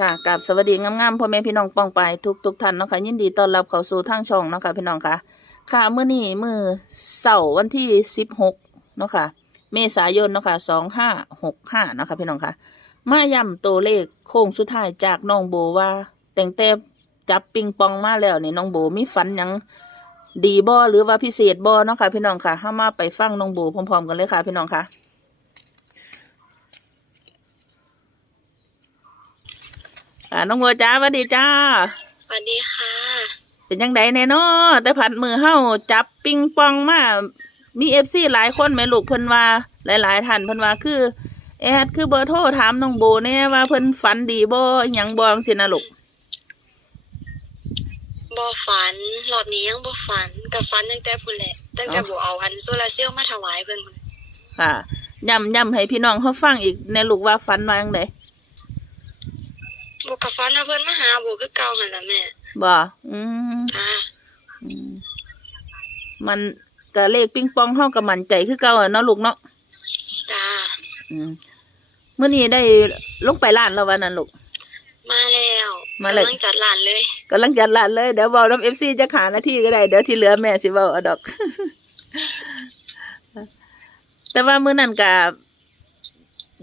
ค่ะกับสวัสดีงามๆพ่อแม่พี่น้องป้องไปทุกทุกๆท่านเนาะค่ะยินดีต้อนรับเข้าสู่ทางช่องเนาะค่ะพี่น้องค่ะค่ะเมื่อนี้มือเสาร์วันที่สิบหกเนาะค่ะเมษายนเนาะค่ะสองห้าหกห้าเนาะค่ะพี่น้องค่ะ มาย้ำตัวเลขโค้งสุดท้ายจากน้องโบว่า แต่งแต่จับปิงปองมาแล้วนี่น้องโบมีฝันยังดีบ่หรือว่าพิเศษบ่เนาะค่ะพี่น้องค่ะห้ามาไปฟังน้องโบพร้อมๆกันเลยค่ะพี่น้องค่ะ อ่าน้องบัวจ้าสวัสดีจ้าสวัสดีค่ะ เป็นยังไงแน่นอแต่ผัดมือเฮาจับปิงปองมามีเอฟซีหลายคนแม่ลูกเพิ่นว่า หลายๆท่านเพิ่นว่าคือ แอดคือเบอร์โทรถามน้องโบแน่ว่าเพิ่นฝันดีบ่อิหยังบ่จังซี่นะลูกบอฝันรอบนี้ยังบอฝันแต่ฝันตั้งแต่พุ่นแหละตั้งแต่บอเอาอันโซลาร์เซลล์มาถวายเพิ่นพุ่นค่ะย้ำย้ำให้พี่น้องเขาฟังอีกแน่ลูกว่าฝันว่าจังได บกับฝันว่าเพิ่นมาหาบคือเก่าหั่นล่ะแม่บ่อืมจ้าอืมมันก็เลขปิงปองเฮาก็มั่นใจคือเก่าอะเนาะลูกเนาะจ้าอืมมื้อนี้ได้ลงไปร้านแล้ววันนั้นลูก มาแล้วมาเลย กำลังจัดร้านเลยกำลังจัดร้านเลยเดี๋ยวบอกน้ำเอฟซีจะขาหน้าที่ก็ได้เดี๋ยวที่เหลือแม่สิเว้าเอาดอก แต่ว่ามื้อนั้นก็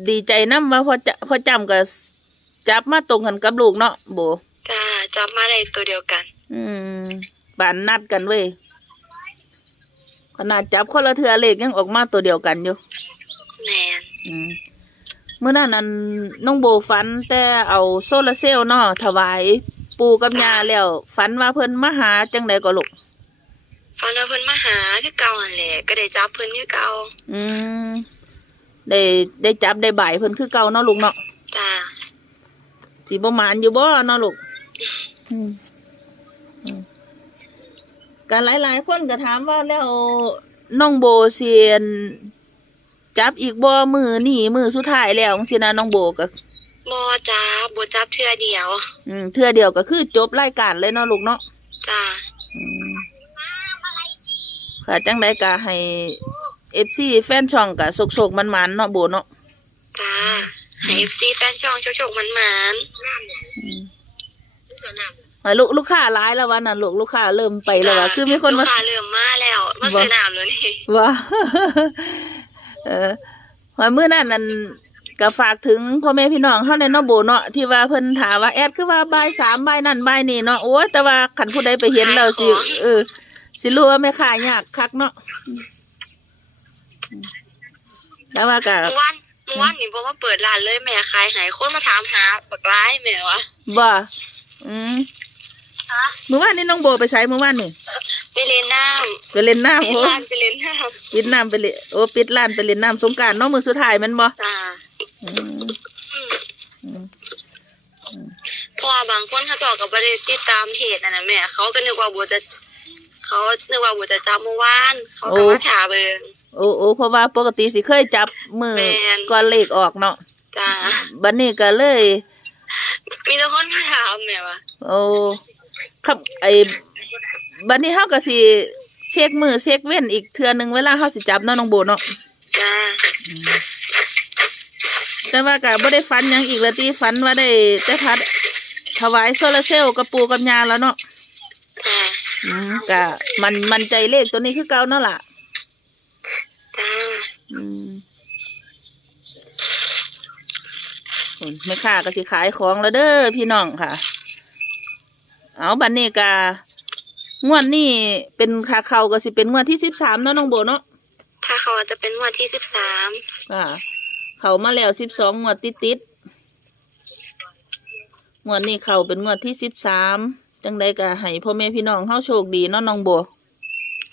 ดีใจนำว่าพอจะพอจำก็ จับมาตรงกันกับลูกเนาะโบจ้าจับมาได้ตัวเดียวกัน อืมบานนัดกันเว้ยขนาดจับคนละเทือเลขยังออกมาตัวเดียวกันอยู่แมนอืมเมื่อนั้นนั้นน้องโบฝัน แต่เอาโซลาร์เซลล์เนาะถวาย ปูกับยาแล้วฝันว่าเพิ่นมาหาจังใดก็ลูกฝันว่าเพิ่นมาหาคือเก่าหั่นแหละก็ได้จับเพิ่นคือเก่าอืมได้ได้จับได้บ่ายเพิ่นคือเก่าเนาะลูกเนาะจ้า สิบ่หมานอยู่บ่เนาะลูกอืมอืมการหลายๆคนก็ถามว่าแล้วน้องโบเซียน จับอีกบ่มือนี่มือสุดท้ายแล้วจังซี่นะน้องโบก็บอจ้าบ่จับเทื่อเดียวอืมเทื่อเดียวก็คือจบรายการเลยเนาะลูกเนาะจ้าอืมค่ะจังไดก็ให้ FC แฟนช่องก็สกๆมันๆเนาะโบเนาะจ้า ให้ FC แฟนช่องโชคๆมันอะลูกลูกค้าร้ายแล้ววันนั้นลูกลูกค้าเริ่มไปๆแล้วว่าคือมีคนลูมากค้าเริ่มมาแล้วมาซื้อน้ำแล้วนี่ว่าเออวันมื้อนั้นนั่นก็ฝากถึงพ่อแม่พี่น้องเฮาในเนาะโบเนาะที่ว่าเพิ่นถามว่าแอดคือว่าบ่ายสามบ่ายนั่นบ่ายนี่เนาะโอ้ยแต่ว่าคันผู้ใดไปเห็นแล้วสิเออ สิรู้ว่าแม่ค้ายากคักเนาะอืมแล้วว่าก็เมื่อวานเมื่อวานนี่บอกว่าเปิดร้านเลยแม่ขายหายคนมาถามหาบักร้ายแม่วะบ่อืมมื้อวานนี้น้องโบไปใช้มื้อวานนี่ไปเล่นน้ไปเล่นำน้ำปิดโอ้ร้านไปเล่นน้ปิดน้ำไปเลยโอ้ปิดร้านไปเล่นน้ำสงกรารเนาะมื้อสุดท้ายแมันบ่ำจ้าอืมอืมเพราะว่าบางคนเขาต่อกับประเด็นติดตามเพจนั่นนะแม่ เขาก็นึกว่าบัวจะ เขานึกว่าบัวจะจับเมื่อวานเขาก็มาถามเบิง โอ้โอ้เพราะว่าปกติสิเคยจับมือแม่น ก่อนเลขออกเนาะจ้าบัดนี้ก็เลย มีแต่คนมาถามแม่วะโอ้ครับไอ้บัดนี้เฮาก็สิเช็คมือเช็คเว้นอีกเทื่อหนึงเวลาเฮาสิจับเนาะน้องโบเนาะจ้าแต่ว่าก็บ่ได้ฝันหยังอีกละติฝันว่าได้แต่พัดถวายโซลาร์เซลล์กับปูกับยาแล้วเนาะจ้าอืมก็มันมันใจเลขตัวนี้คือเก่าเนาะล่ะจ้า อืมโอ้ยแม่ค้าก็สิขายของแล้วเด้อพี่น้องค่ะ เอาบันนี้กางวดนี้เป็นขาเขาก็สิเป็นงวดที่สิบสามเนาะน้องโบเนาะถ้าเขาจะเป็นงวันที่สิบสามอ่าเขามาแล้วสิบสองงวดติดติดๆงวดนี้เขาเป็นงวดที่สิบสามจังใดก็ให้พ่อแม่พี่น้องเฮาโชคดีเนาะน้องโบ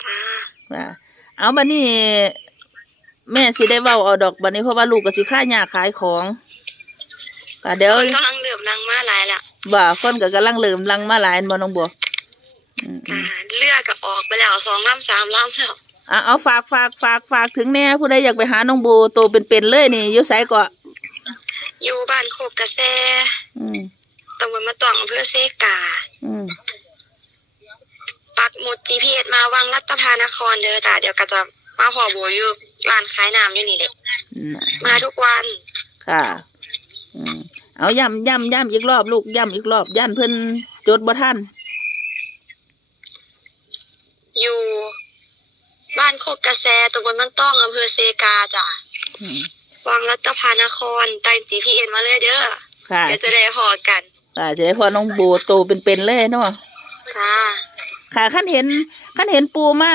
จ้าอ่าเอาบันนี้ แม่สิได้เว้าเอาดอกบันนี้เพราะว่าลูกก็สิค่าหยาขายของก็เดี๋ยวคนกำลังเดือบนังมาหลายละบ่าคนก็กำลังเริ่มลังมาหลายบ่น้องบัวอืมจ้าเลือกก็ออกไปแล้วสองลำสามลำแล้วอะเอาฝากฝากฝากฝากถึงแน่ผู้ใดอยากไปหาน้องโบโตเป็นๆเลยนี่อยู่ไสก็อยู่บ้านโคกกระแซอืมตำบลมะตองอำเภอเซกา อืมปักหมุด GPS มาวังรัตภานครเด้อจ้ะเดี๋ยวก็จะมาหอโบอยู่ ร้านขายน้ำอยู่นี่เด็กอืมมาทุกวันค่ะอืมเอาย้ำย้ำย้ำอีกรอบลูกย้ำอีกรอบย่านเพิ่นจดบ่ทันอยู่บ้านโคกกระแสตำบลมันต้องอำเภอเซกาจ้ะอืมวังรัตพานครตั้ง GPS มาเลยเด้อค่ะเดี๋ยวจะได้หอกันค่ะจะได้พอน้องโบโตเป็นๆเลยเนาะจ้าค่ะขั้นเห็นขั้นเห็นปูมา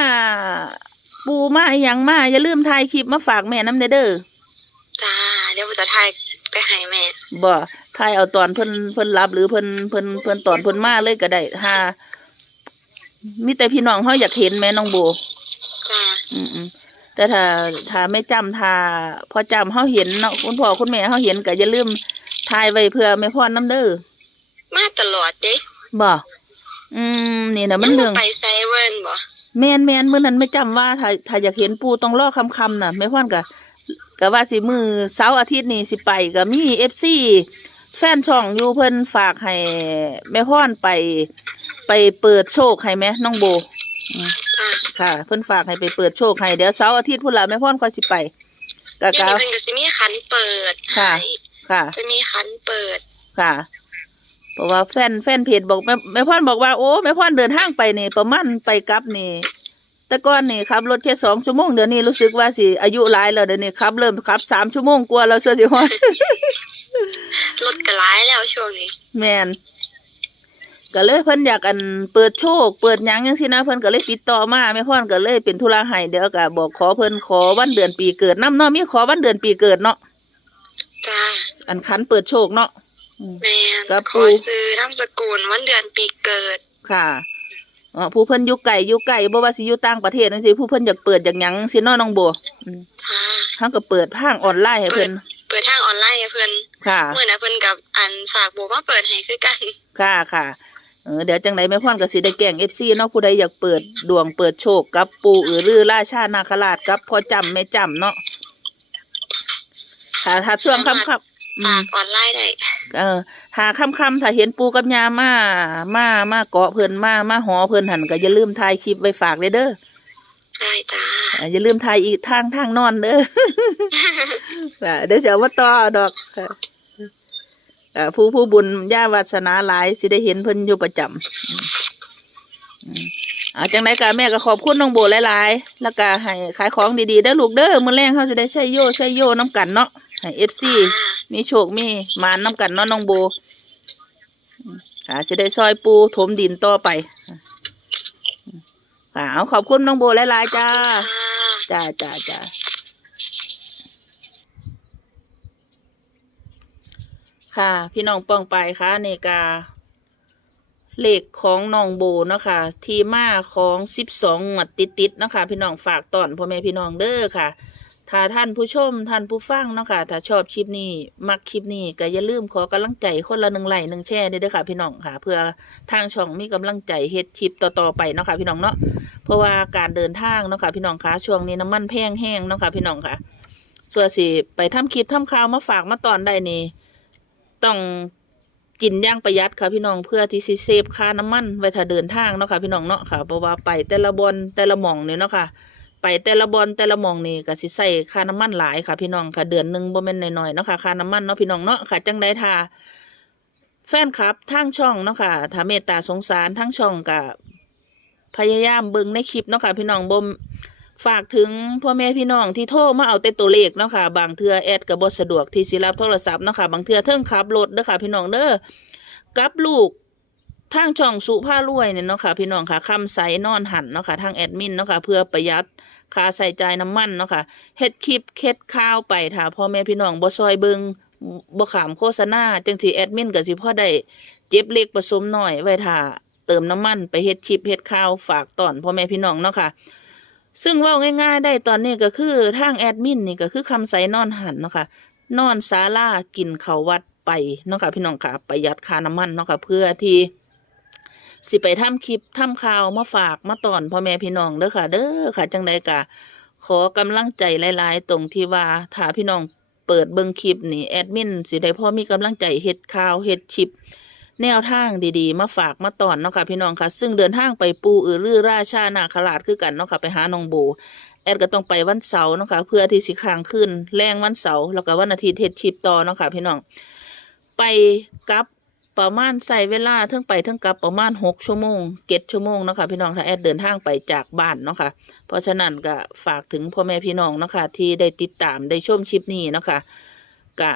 ปูมาอหย่างมาอย่าลืมถ่ายคลิปมาฝากแม่น้ำเด้อเด้อจ้าเดี๋ยวผมจะถ่ายไปให้แม่ บ่ถ่ายเอาตอนเพิ่นเพิ่นรับหรือเพิ่นเพิ่นเพิ่นตอนเพิ่นมาเลยก็ได้ถ้ามีแต่พี่น้องเฮาอยากเห็นแม่น้องโบ จ้า อืมอืมแต่ถ้าถ้าไม่จำถ้าพอจำเฮาเห็นเนาะคุณพ่อคุณแม่เฮาเห็นก็อย่าลืมถ่ายไว้เพื่อแม่พ่อน้ำเด้อมาตลอดเด้บ่อืมนี่นะมันยังบ่เรื่อง ไปไซเว่นบ่ แม่นแม่นมื้อนั้นไม่จำว่าถ้าถ้าอยากเห็นปูต้องรอค่ำๆน่ะแม่พ่อนก็ก็ว่าสิมือเสาร์อาทิตย์นี่สิไปก็มี FC แฟนช่องอยู่เพิ่นฝากให้แม่พ่อนไป ไปเปิดโชคให้แม่น้องโบจ้าค่ะ เพิ่นฝากให้ไปเปิดโชคให้เดี๋ยวเสาร์อาทิตย์พุ่นละแม่พ่อนค่อยสิไปก็เดี๋ยวกะนี้เพิ่นก็สิมีขันเปิดค่ะให้ค่ะ จะมีขันเปิดค่ะ เพราะว่าแฟนแฟนเพจบอกแม่แม่พ่อนบอกว่าโอ้แม่พ่อนเดินทางไปนี่ ประมาณไปกลับนี่ แต่ก่อนนี่ขับรถแค่สองชั่วโมงเดี๋ยวนี้รู้สึกว่าสิอายุหลายแล้วเดี๋ยวนี้ขับ เริ่มขับสามชั่วโมงกว่าแล้วเชื่อสิฮอดรถก็ร้ายแล้วช่วงนี้ แมนก็เลยเพิ่นอยากอันเปิดโชค เปิดหยังจังซี่นะเพิ่นก็เลยติดต่อมาแม่พ่อนก็เลยเป็นธุระให้เดี๋ยวก็บอกขอเพิ่นขอวันเดือนปีเกิดนำเนาะมีขอวันเดือนปีเกิดเนาะจ้าอันคันเปิดโชคเนาะ แม่นกับขปู่อซื้อนามสกุลวันเดือนปีเกิด ค่ะเอ่อผู้เพิ่นอยู่ไกลอยู่ไกลบ่ว่าสิอยู่ต่างประเทศจังซี่ผู้เพิ่นอยากเปิดอยากหยังสิเนาะน้องโบอืมค่ะ เฮาก็เปิดทางออนไลน์ให้เพิ่นเปิดทางออนไลน์ให้เพิ่นค่ะ เมื่อนะเพิ่นกับอันฝากโบมาเปิดให้คือกัน ค่ะค่ะเออเดี๋ยวจังไดแม่พ่อนก็สิได้แกล้ง FC เนาะผู้ใดอยากเปิดดวงเปิดโชคกับปู่อือรือราชานาคราชกับพ่อจำแม่จำเนาะถ้าถ้าช่วงค่ำๆอื ฝามกออนไลน์ได้เออหาค่ำๆถ้าเห็นปูกับยามามามาเกาะเพิ่นมามาหอเพิ่นหันก็อย่าลืมถ่ายคลิปไว้ฝากเลยเด้อได้จ้าอ่าอย่าลืมถ่ายอีกทางทางนอนเด้อค่ะเดี๋ยวจะเอามาต่อดอกค่ะอ่าผู้ผู้บุญญาวาสนาหลายสิได้เห็นเพิ่นอยู่ประจำ อืมอืมอ่าจังไดกะแม่ก็ขอบคุณน้องโบหลายๆ แล้วก็ให้ขายของดีๆเด้อลูกเด้อมื้อแรงเขาสิได้ใช้โยใช้โยน้ำกันเนาะให้ FC มีโชคมีหมานน้ำกันเนาะน้องโบอืมค่ะสิได้ซอยปูถมดินต่อไปค่ะเอาขอบคุณน้องโบหลายๆจ้าค่ะจ้าจ้าจ้าค่ะ พี่น้องป้องไปค่ะเนกา เลขของน้องโบเนาะค่ะ ที่มาของสิบสองวดติดๆเนาะค่ะพี่น้องฝากตอนพ่อแม่พี่น้องเด้อค่ะถ้าท่านผู้ชมท่านผู้ฟังเนาะค่ะถ้าชอบคลิปนี้ มักคลิปนี้ก็อย่าลืมขอกำลังใจคนละหนึ่งไลค์หนึ่งแชร์ด้วยเด้อค่ะพี่น้องค่ะ เพื่อทางช่องมีกำลังใจเฮ็ดคลิปต่อๆไปเนาะค่ะพี่น้องเนาะเพราะว่าการเดินทางเนาะค่ะพี่น้องคะช่วงนี้น้ำมันแพงแห้งเนาะค่ะพี่น้องค่ะส่วนสิไปทำคลิปทำข่าวมาฝากมาตอนใดนี่ต้อง กินย่างประหยัดค่ะพี่น้องเพื่อที่สิเซฟค่าน้ำมันไว้ถ้าเดินทางเนาะค่ะพี่น้องเนาะค่ะเพราะว่าไปแต่ละบอนแต่ละหม่องเนี่ยเนาะค่ะไปแต่ละบอนแต่ละหม่องนี่ก็สิใส่ค่าน้ำมันหลายค่ะพี่น้องค่ะเดือนหนึ่งบ่แม่นน้อยๆเนาะค่ะค่าน้ำมันเนาะพี่น้องเนาะค่ะจังไดถ้าแฟนคลับทางช่องเนาะค่ะถ้าเมตตาสงสารทางช่องกับพยายามเบิ่งในคลิปเนาะค่ะพี่น้องบ่ม ฝากถึงพ่อแม่พี่น้องที่โทรมาเอาแต่ตัวเลขเนาะค่ะ บางเทือแอดก็บ่สะดวกที่สิรับโทรศัพท์เนาะค่ะ บางเทือเทิงขับรถเด้อค่ะ พี่น้องเด้อกับลูกทางช่องสุภารวยเนี่ยเนาะค่ะ พี่น้องค่ะคำใสนอนหันเนาะค่ะทางแอดมินเนาะค่ะเพื่อประหยัดค่าใส่ใจน้ำมันเนาะค่ะเฮ็ดคลิปเฮ็ดข่าวไปถ้าพ่อแม่พี่น้องบ่ซอยเบิงบ่ขามโฆษณาจังสิแอดมินก็สิพ่อได้เจ็บเล็กผสมหน้อยไว้ถ้าเติมน้ำมันไปเฮ็ดคลิปเฮ็ดข่าวฝากตอนพ่อแม่พี่น้องเนาะค่ะ ซึ่งว่าง่าย ๆ ได้ตอนนี้ก็คือทางแอดมินนี่ก็คือคำใสนอนหันเนาะค่ะนอนศาลากินเขาวัดไปเนาะค่ะพี่น้องค่ะประหยัดค่าน้ำมันเนาะค่ะเพื่อที่สิไปทำคลิปทำข่าวมาฝากมาตอนพ่อแม่พี่น้องเด้อค่ะ เด้อค่ะจังใดกะ ขอกำลังใจหลาย ๆ ตรงที่ว่าถ้าพี่น้องเปิดเบิ่งคลิปนี่แอดมินสิได้พอมีกำลังใจเฮ็ดข่าวเฮ็ดคลิป แนวทางดีๆ มาฝากมาตอนเนาะค่ะพี่น้องค่ะ ซึ่งเดินทางไปปูอือรือราชานาคราชคือกันเนาะค่ะไปหาน้องโบแอดก็ต้องไปวันเสาร์เนาะค่ะเพื่อที่สิค้างขึ้นแรงวันเสาร์แล้วก็วันอาทิตย์เฮ็ดคลิปต่อเนาะค่ะพี่น้องไปกลับประมาณใส่เวลาทั้งไปทั้งกลับประมาณหกชั่วโมงเจ็ดชั่วโมงเนาะค่ะพี่น้องถ้าแอดเดินทางไปจากบ้านเนาะค่ะเพราะฉะนั้นก็ฝากถึงพ่อแม่พี่น้องเนาะค่ะที่ได้ติดตามได้ชมคลิปนี้เนาะค่ะก็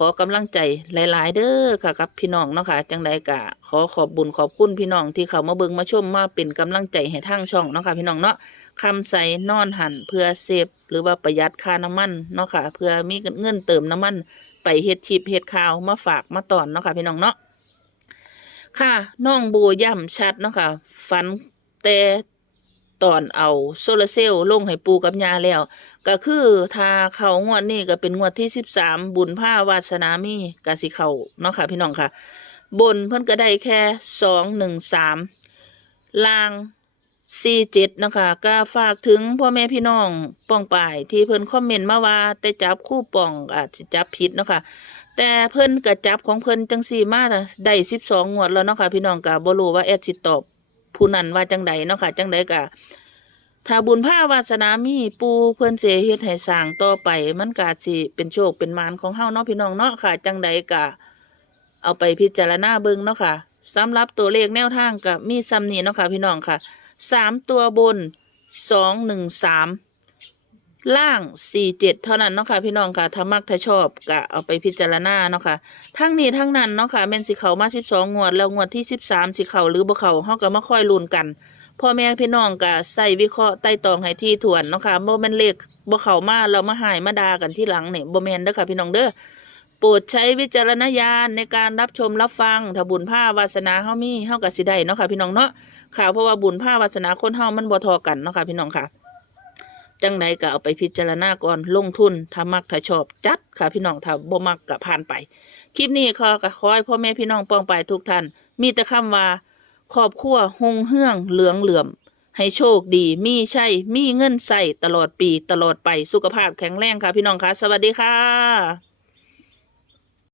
ขอกำลังใจหลาย ๆ เด้อค่ะกับพี่น้องเนาะค่ะจังใดก็ขอขอบบุญขอบคุณพี่น้องที่เขามาเบิงมาชมมาเป็นกำลังใจให้ทางช่องเนาะค่ะพี่น้องเนาะคำใส่นอนหันเพื่อเซฟหรือว่าประหยัดค่าน้ำมันเนาะค่ะเพื่อมีเงินเติมน้ำมัน ไปเฮ็ดชิปเฮ็ดข่าวมาฝากมาตอนเนาะค่ะพี่น้องเนาะค่ะน้องบัวย่ำชัดเนาะค่ะฝันแต่ ตอนเอาโซลาร์เซลล์ลงให้ปูกับยาแล้ว ก็คือถ้าเขางวดนี้ก็เป็นงวดที่สิบสามบุญผ้าวาสนามีกสิเขาเนาะค่ะพี่น้องค่ะ บนเพิ่นก็ได้แค่สองหนึ่งสามล่างสี่เจ็ดนะคะก็ฝากถึงพ่อแม่พี่น้องป้องป่ายที่เพิ่นคอมเมนต์มาว่า แต่จับคู่ป่องอาจจะจับผิดนะคะแต่เพิ่นก็จับของเพิ่นจังสี่มาได้สิบสองงวดแล้วเนาะค่ะพี่น้องก็บ่รู้ว่าแอดสิตอบ ผู้นั้นว่าจังใดเนาะค่ะจังใดกะถ้าบุญผ้าวาสนามีปูเพื่อนเสเฮ็ดให้สร้างต่อไป มันกาสิเป็นโชคเป็นมารของเฮาเนาะพี่น้องเนาะค่ะ จังใดกะเอาไปพิจารณาเบิ่งเนาะค่ะสำหรับตัวเลขแนวทางกับมีซ้ำนี่เนาะค่ะพี่น้องค่ะสามตัวบนสองหนึ่งสาม ล่างสี่เจ็ดเท่านั้นเนาะค่ะพี่น้องค่ะถ้ามักถ้าชอบก็เอาไปพิจารณาเนาะค่ะทั้งนี้ทั้งนั้นเนาะค่ะแม่นสิเขามาสิบสองงวด แล้วงวดที่สิบสามสิเขาหรือบ่เขาเฮาก็มาค่อยลุ้นกันพ่อแม่พี่น้องก็ใส่วิเคราะห์ไต่ตองให้ที่ถ่วนเนาะค่ะบ่แม่นเลขบ่เขามาแล้วมาหายมาดากันที่หลังเนี่ยบ่แม่นเด้อค่ะพี่น้องเด้อโปรดใช้วิจารณญาณในการรับชมรับฟังถ้าบุญผ้าวาสนาเฮามีเฮาก็สิได้เนาะค่ะพี่น้องเนาะค่ะเพราะว่าบุญผ้าวาสนาคนเฮามันบ่ทอกันเนาะค่ะพี่น้องค่ะ จังใดก็เอาไปพิจารณาก่อนลงทุนถ้ามักถ้าชอบจัดค่ะพี่น้องถ้าบ่มักก็ผ่านไป คลิปนี้ขอก็ขอให้พ่อแม่พี่น้องปองไปทุกท่านมีแต่คำว่าครอบครัวหงเฮืองเหลืองเหลื่อม ให้โชคดีมีใช่มีเงินใส่ตลอดปีตลอดไปสุขภาพแข็งแรงค่ะพี่น้องค่ะสวัสดีค่ะ